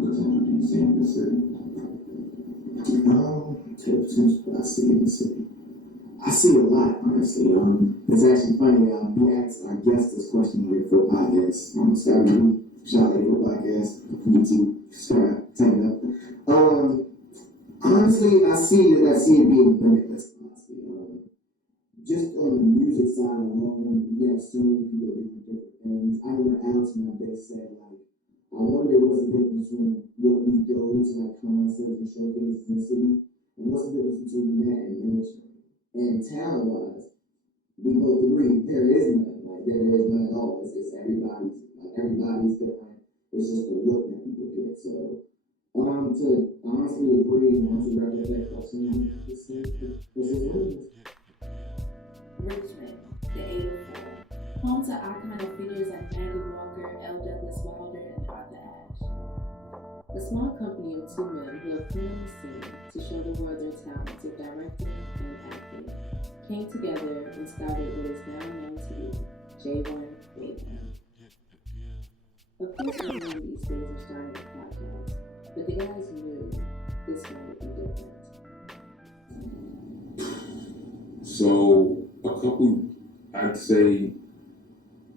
potential do you see in the city? Type of potential I see in the city. I see a lot, honestly. It's actually funny. We asked our guest this question here for a podcast. Start with me. Shout out for a podcast. YouTube. Subscribe. Turn it up. Honestly, I see it being limitless. Honestly, just on the music side alone, we have so many people doing different things. I remember Alex one day said, like, I wonder what's the difference between what we go to like concerts and showcases in the city, and what's the difference between that and mainstream. And talent-wise, we both agree there is none. Like there is none at all. It's everybody's different. It's just the look that people get. So, to honestly agree and to wrap up that question, this is Richmond, the 804, home to iconic figures like Maggie Walker, L. Douglas Wilder, and Arthur Ashe. A small company of two men who have come on the scene to show the world their talents in directing and acting came together and started what is now known to be J1 Radio. Of course, everyone these days are starting a podcast, but the guys knew this one would be different. So, I'd say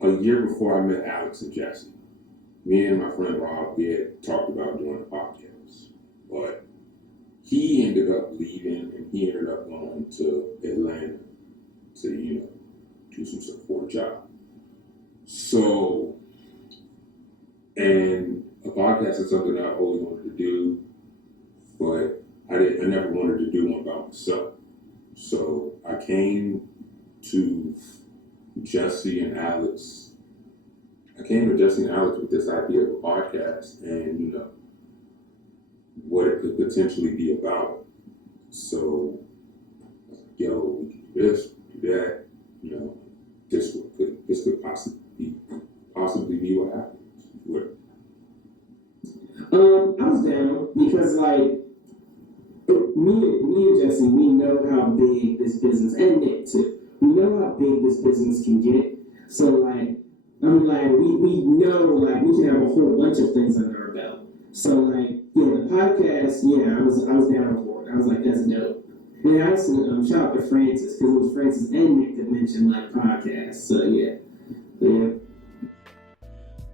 a year before I met Alex and Jesse, me and my friend Rob, we had talked about doing a podcast, but he ended up leaving and he ended up going to Atlanta to, do some stuff for a job. So, and a podcast is something that I always wanted to do, but I never wanted to do one by myself. So I came to Jesse and Alex with this idea of a podcast and, what it could potentially be about. So, I was like, yo, we can do this, we can do that, this could possibly be what happens. I was down because, like, me and Jesse, we know how big this business, and Nick too, we know how big this business can get. So, like, we know, like, we can have a whole bunch of things under our belt. So, like, the podcast, I was down for it. I was like, that's dope. And I also shout out to Francis, because it was Francis and Nick that mentioned, like, podcasts. So, yeah.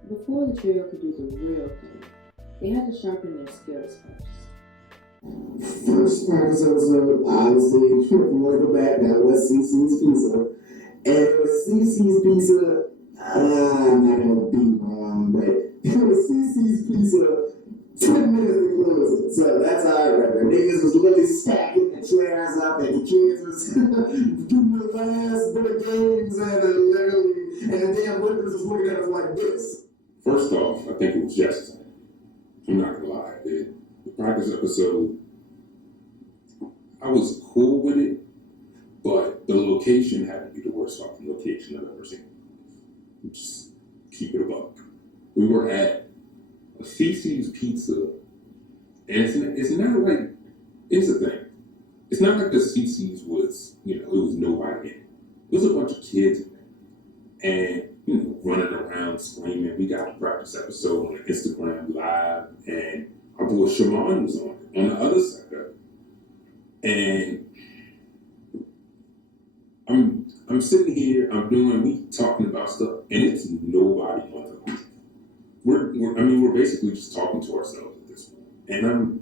Before the trio could do the real thing, they had to sharpen their skills first. First practice episode, obviously, if you want to go back, that was CC's Pizza. And it was CC's Pizza, I'm not going to be wrong, but it was CC's Pizza 10 minutes to close it. So that's how I remember. Niggas was literally stacking the chairs up, and the kids was doing the last bit of games, and the damn witness was looking at us like this. First off, I think it was Jesse. I'm not going to lie. The practice episode, I was cool with it, but the location had to be the worst fucking location I've ever seen. Just keep it a buck. We were at a CC's Pizza, and it's not like, it's a thing. It's not like the CC's was, it was nobody in it. It was a bunch of kids in there. And, running around screaming. We got the practice episode on Instagram Live, and our boy Shaman was on the other side of it. And I'm sitting here, we talking about stuff, and it's nobody on the line. We're basically just talking to ourselves at this point. And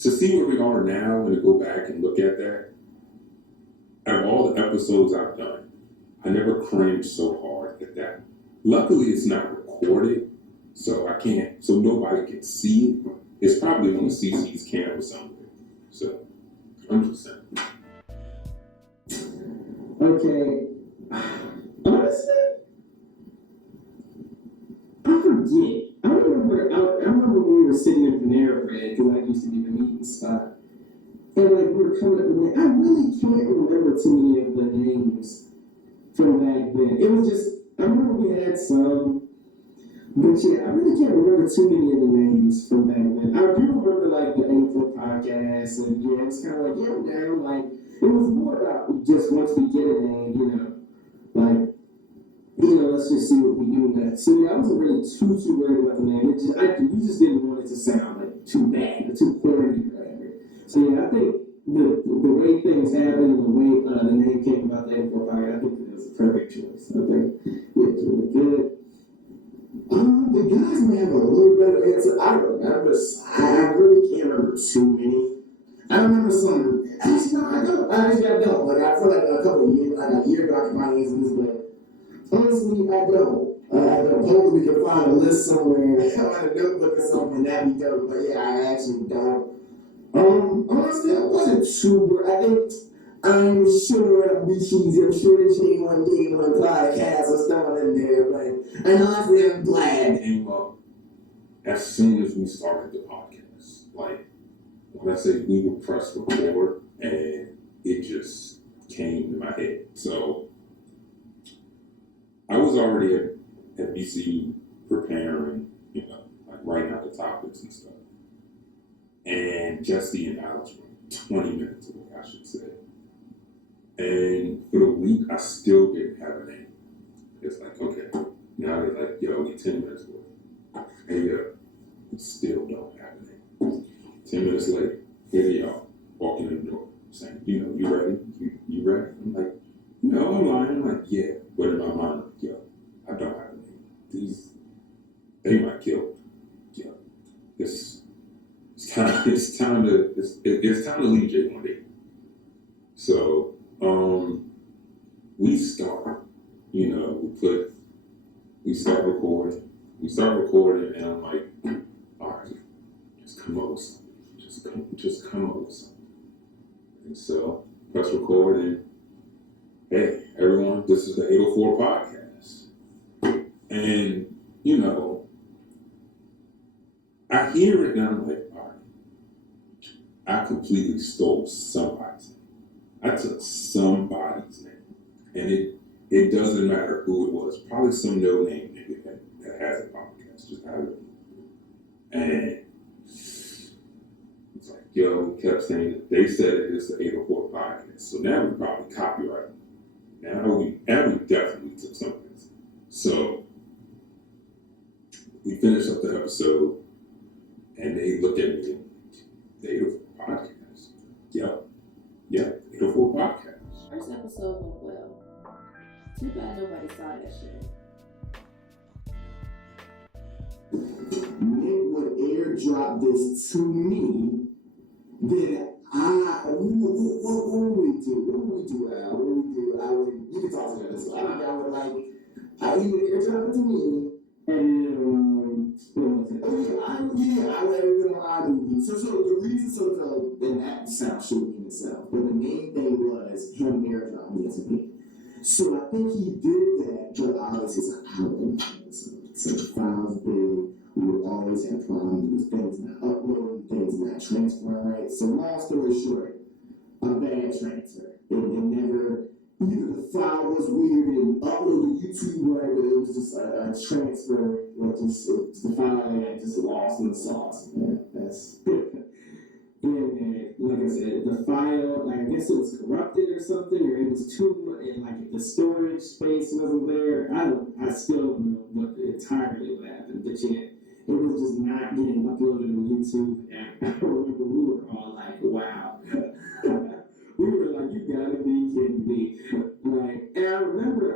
to see where we are now and to go back and look at that, out of all the episodes I've done, I never cringed so hard at that. Luckily, it's not recorded, so nobody can see it. It's probably on the CC's camera somewhere. So, I'm just saying. Okay. Honestly, I forget. I remember when we were sitting in Panera Bread, because I used to be the meeting spot. And, like, we were coming up with, I really can't remember too many of the names from back then. It was just, I remember we had some, but I really can't remember too many of the names from back then. I do remember, like, the A4 podcast, and it was kind of like, I'm down, like, it was more about just once we get a name, let's just see what we do next. So yeah, I wasn't really too worried about the name. We just didn't want it to sound like too bad or too corny or whatever. So yeah, I think the way things happened and the way the name came about the A4 Podcast, I think it was a perfect choice. I think it was really good. The guys may have a little better answer. I don't remember. I really can't remember too many. I remember some. Actually, no, I don't. I don't. Like, I feel like a couple of years, like a year ago, I could probably answer this, but honestly, I don't. I don't. Hopefully, we can find a list somewhere on a notebook or something. That'd be dope. But yeah, I actually don't. Honestly, I wasn't too. I think. I'm sure it'll be cheesy. I'm sure the J1 Day 1 podcast was thrown in there, but and honestly, I'm glad. Came up as soon as we started the podcast. Like, when I say we would press record, and it just came to my head. So, I was already at BCU preparing, like writing out the topics and stuff. And Jesse and Alex were 20 minutes away, I should say. And for the week, I still didn't have a name. It's like, okay, now they're like, yo, we 10 minutes away. And yeah, we still don't have a name. 10 minutes later, here they are, walking in the door, saying, you ready? You ready? I'm like, I'm lying. I'm like, yeah. But in my mind, I'm like, yo, I don't have a name. They might kill me. Yo, it's time to leave J1 Day. So, we start, we start recording, and I'm like, all right, just come up with something. Just come up with something. And so, press record, and hey, everyone, this is the 804 podcast. And, I hear it, and I'm like, all right, I completely stole somebody's name. I took somebody's name, and it doesn't matter who it was. Probably some no-name nigga that has a podcast, just have it. And it's like, yo, we kept saying, they said it's the 804 podcast, so now we probably copyright. Now we definitely took something. So we finished up the episode, and they look at me, the 804 podcast. Yeah, 804 podcast. First episode went well. Too bad nobody saw that shit. Nick would airdrop this to me, then what would we do, Al? You can talk to that. So I would airdrop it to me, and I would edit it on iMovie. So the reason, and that sounds shitty in itself, but the main thing was him airdropping it to me. So I think he did that, but obviously it's an album. So the file's big. We would always have problems with things not uploading, things not transferring right. So long story short, a bad transfer. It never, either the file was weird and uploaded to YouTube right, but it was just a transfer, the file had just lost in the sauce. Man, that's and like I said, the file, I guess it was corrupted or something, or it was too, and if the storage space wasn't there, I still don't know what entirely what happened, but yeah, it was just not getting uploaded on YouTube, and I remember we were all like, wow. We were like, you gotta be kidding me. And I remember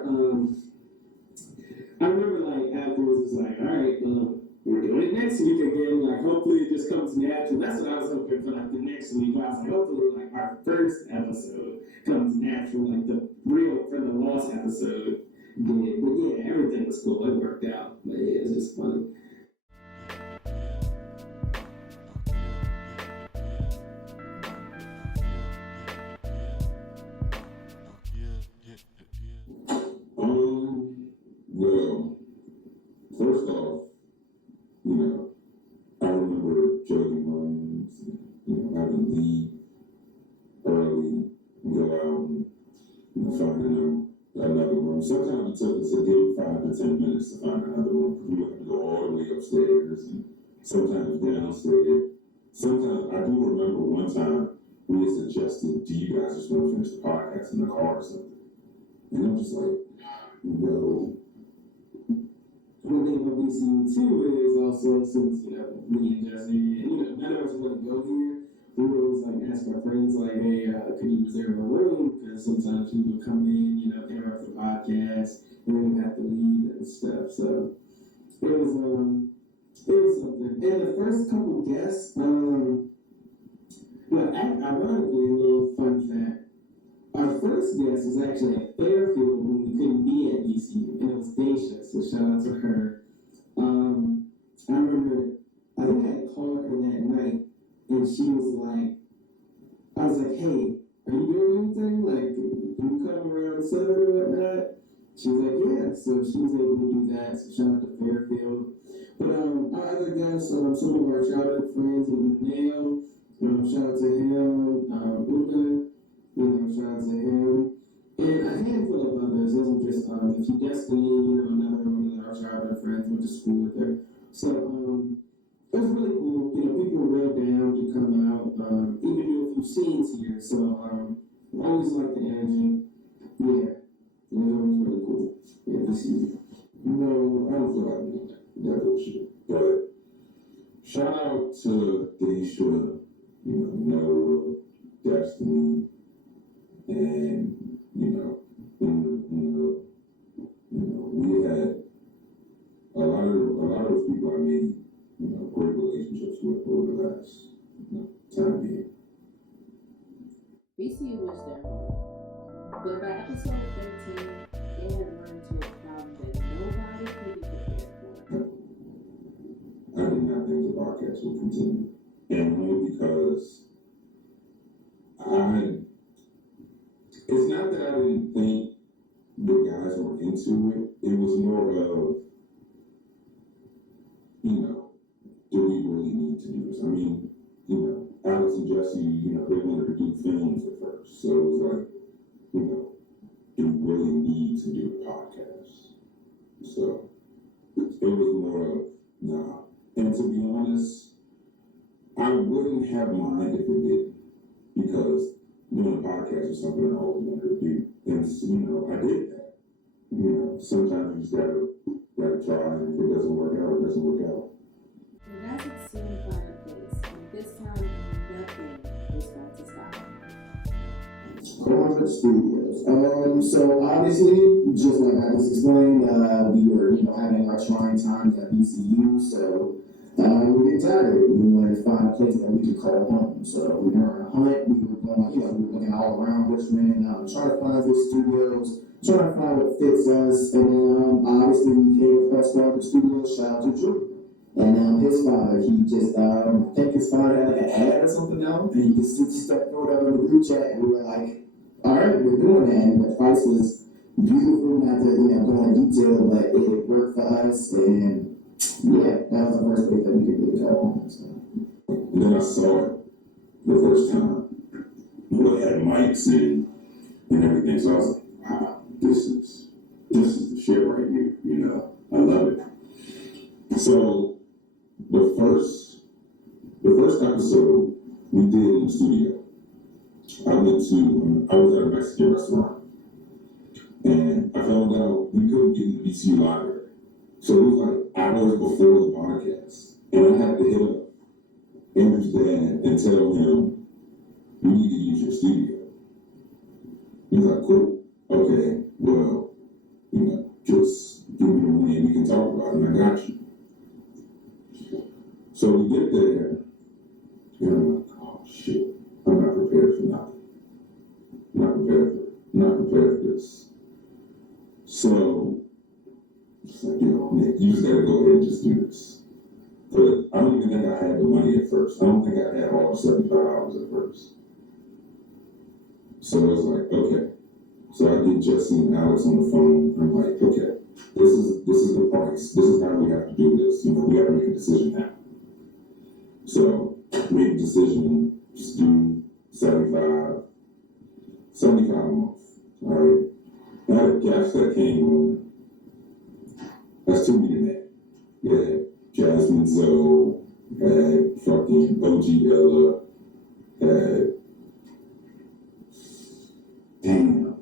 afterwards, it's like, all right, we're doing it next week again. Hopefully it just comes natural. That's what I was hoping for, the next week. I was like, hopefully, our first episode comes natural, the real for the lost episode did. But yeah, everything was cool. It worked out. But yeah, it was just funny. Well, first off, I remember joking rooms, having to leave early and go out and finding another room. Sometimes it took us a good 5 to 10 minutes to find another room because we would have to go all the way upstairs and sometimes downstairs. Sometimes, I do remember one time we had suggested, do you guys just want to finish the podcast in the car or something? And I'm just like, no. one thing about BCU too is also since me and Jesse and none of us really go here. We would always like ask our friends like, hey, could you reserve a room? Because sometimes people come in, interrupt the podcast, and then we have to leave and stuff. So it was something. And the first couple guests, ironically, a little fun fact. Our first guest was actually at Fairfield when we couldn't be at BCU, and it was Daisha, so shout out to her. I remember, I think I had called her that night, and she was like, I was like, hey, are you doing anything? Like, can you come around 7 or whatnot? She was like, yeah, so she was able to do that, so shout out to Fairfield. But our other guests, some of our childhood friends, Nail, shout out to him, Una, shout out to him, and a handful of others. It wasn't just a few Destiny, another one of our childhood friends went to school with her. So it was really cool. People were real down to come out, even do a few scenes here. So always like the energy. Yeah, it was really cool. Yeah, to see you. No, I don't feel like doing that bullshit. But shout out to Daisha, Noah, Destiny, and we had a lot of those people I made great relationships with over the last time being. BCU was their home, but by episode 13, they had run into a problem that nobody could be prepared for. I did not think the podcast would continue, and only because it's not that I didn't think the guys were into it. It was more of, do we really need to do this? I mean, Alex and Jesse, they wanted to do films at first. So it was like, do we really need to do a podcast? So it was more of, nah. And to be honest, I wouldn't have minded if it didn't. Because doing a podcast was something I always wanted to do. And, I did that. Sometimes you just gotta try, and if it doesn't work out, it doesn't work out. And as it soon found place, and this time nothing was going to stop. Brotherhood Studios. So obviously, just like I just explained, we were, having our trying times at BCU, so we were getting tired of it. We wanted to find a place that we could call home. So we were on a hunt. We were going, we were looking all around Richmond, trying to find good studios, trying to find what fits us. And then obviously we came across Brotherhood Studios. Shout out to Drew. And his father, he just, I think his father had like an ad or something now, and he just started throwing it on the group chat, and we were like, all right, we're doing that. And the price was beautiful, not to go into detail, but it worked for us, and yeah, that was the first place that we could really call home. So. And then I saw it the first time. It had mics and everything, so I was like, wow, this is the shit right here, I love it. So the first episode we did in the studio. I was at a Mexican restaurant, and I found out we couldn't get in the BCU library. So it was like hours before the podcast, and I had to hit up Andrew's dad and tell him, we need to use your studio. He was like, cool, okay, well, just give me the money and we can talk about it, and I got you. So we get there, and I'm like, oh shit, I'm not prepared for nothing. Not prepared for this. So it's like, Nick, you just gotta go ahead and just do this. But I don't even think I had the money at first. I don't think I had all the $75 at first. So I was like, okay. So I get Jesse and Alex on the phone. I'm like, okay, this is the price. This is how we have to do this. We have to make a decision now. So made a decision, just do 75 a month. All right. I had a guest that came on. That's too many men. Yeah, Jasmine Zoe, had fucking OG Ella,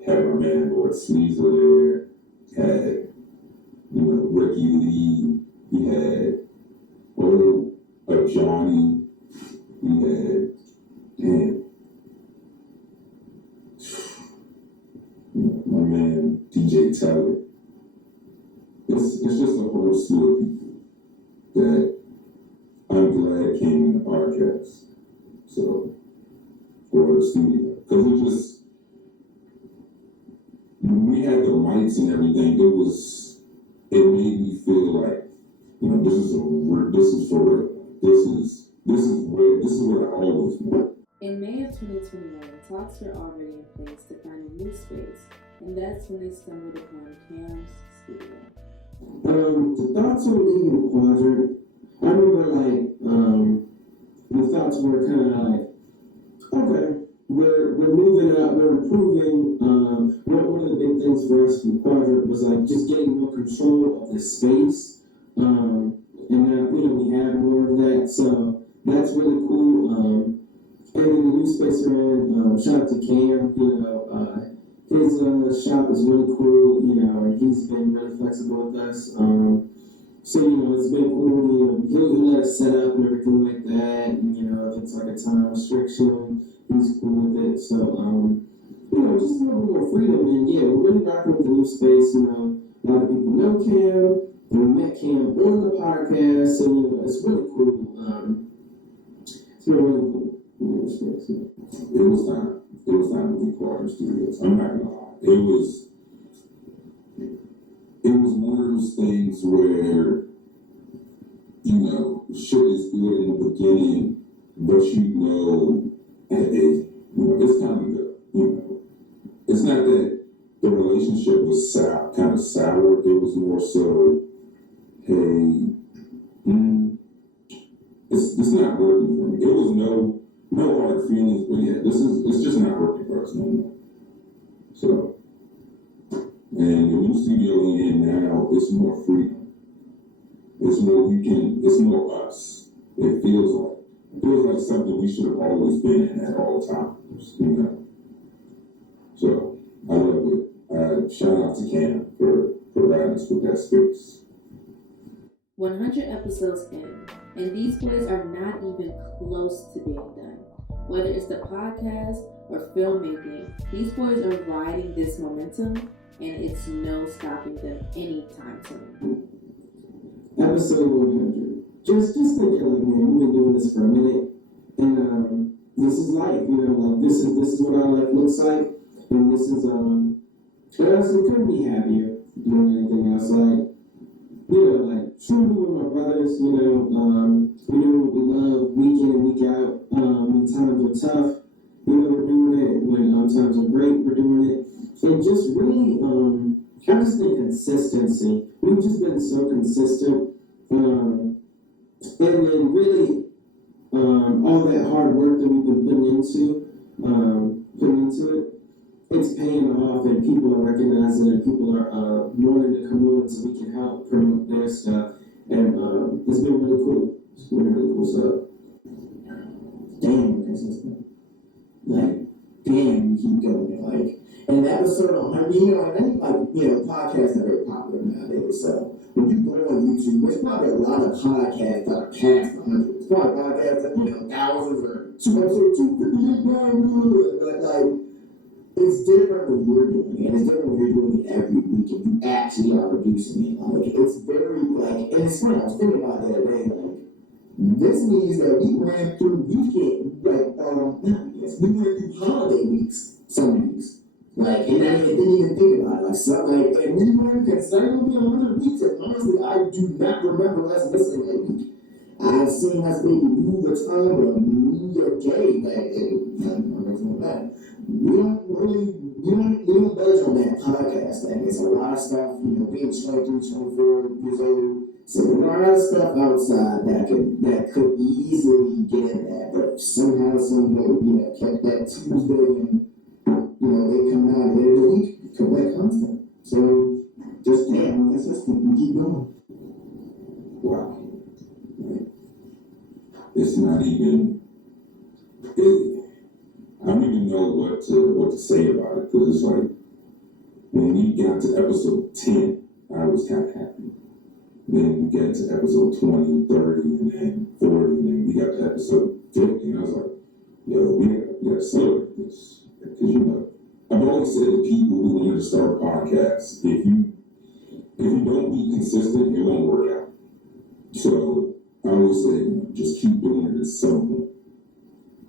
had my man Lord Sleezer there, had Rick Ricky Lee, he had Johnny, he had, damn, my man DJ Talent. It's just a whole slew of people that I'm glad came in the podcast. So, or the studio. Because it just, when we had the mics and everything, it made me feel like, this is for real. This is what I always want. In May of 2021, talks were already in place to find a new space, and that's when they stumbled upon Cam's studio. The thoughts were leaving Quadrant. I remember the thoughts were kind of like, okay, we're moving up, we're improving. One of the big things for us from Quadrant was just getting more control of the space. And now we have more of that, so that's really cool. And in the new space we're in, shout out to Cam. His shop is really cool. And he's been really flexible with us. So it's been cool. He'll let us set up and everything like that. And if it's like a time restriction, he's cool with it. So just a little bit more freedom. And yeah, we're really rocking with the new space. A lot of people know Cam. We met Cam on the podcast, so it's really cool. It's been really cool. It was time to be Quadrant Studios. I'm not gonna lie. It was one of those things where shit is good in the beginning, but hey, it's time to go. It's not that the relationship was kind of sour. It was more so, hey, it's not working for me. It was no hard feelings, but yeah, it's just not working for us no more. So, and the new studio we in now, it's more freedom. It's more us. It feels like something we should have always been in at all times, So, I love it. Shout out to Cam for providing us with that space. 100 episodes in, and these boys are not even close to being done. Whether it's the podcast or filmmaking, these boys are riding this momentum, and it's no stopping them anytime soon. Episode 100. Just thinking, man, we've been doing this for a minute, and this is life, this is what our life looks like, and this is honestly couldn't be happier doing anything else. Truly with my brothers, we doing what we love week in and week out. When times are tough, we're doing it. When times are great, we're doing it. And just really, I just think consistency. We've just been so consistent. And then really, all that hard work that we've been putting into it, it's paying off, and people are recognizing it, and people are wanting to come on so we can help promote their stuff. And it's been really cool. It's been really cool stuff. Damn, consistent. Damn, you keep going. And that was sort of, I think podcasts are very popular nowadays. So when you go on YouTube, there's probably a lot of podcasts that are past 100. There's probably podcasts that, thousands or 250, but it's different when you're doing it, and it's different when you're doing it every week, and you actually are producing it. It's very, and it's funny, I was thinking about it the other day, this means that we ran through weekend, we went through holiday weeks, some weeks. And I didn't even think about it. And we weren't considerably 100 weeks, and honestly, I do not remember us missing a week. I've seen us maybe move a time or move a day, we don't budge on that podcast thing. It's a lot of stuff, being 23, 24 years old. So a lot of stuff outside that could easily get in there, but somehow, some way, kept that Tuesday and they come out every week, come back constant. So just consistent, we keep going. Wow. It's not even. I don't even know what to say about it, because it's when we got to episode 10, I was kind of happy. Then we get to episode 20, 30, and then 40, and then we got to episode 50. And I was like, yo, we gotta celebrate this. Because, you know, I've always said to people who want to start podcasts, if you don't be consistent, it won't work out. So I always say, you know, just keep doing it at some point.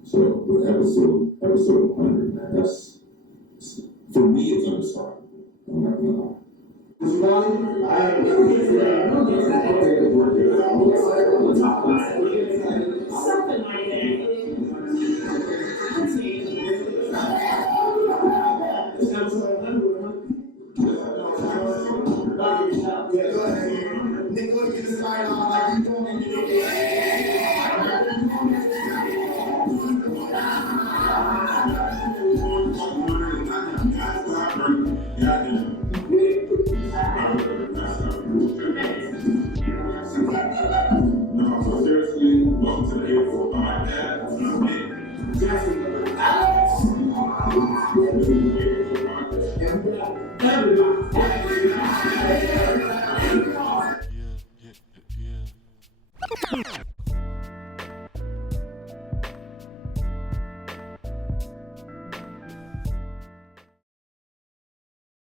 So with episode 100, man, that's, for me, it's undescribable. I'm not gonna lie. I never get to that.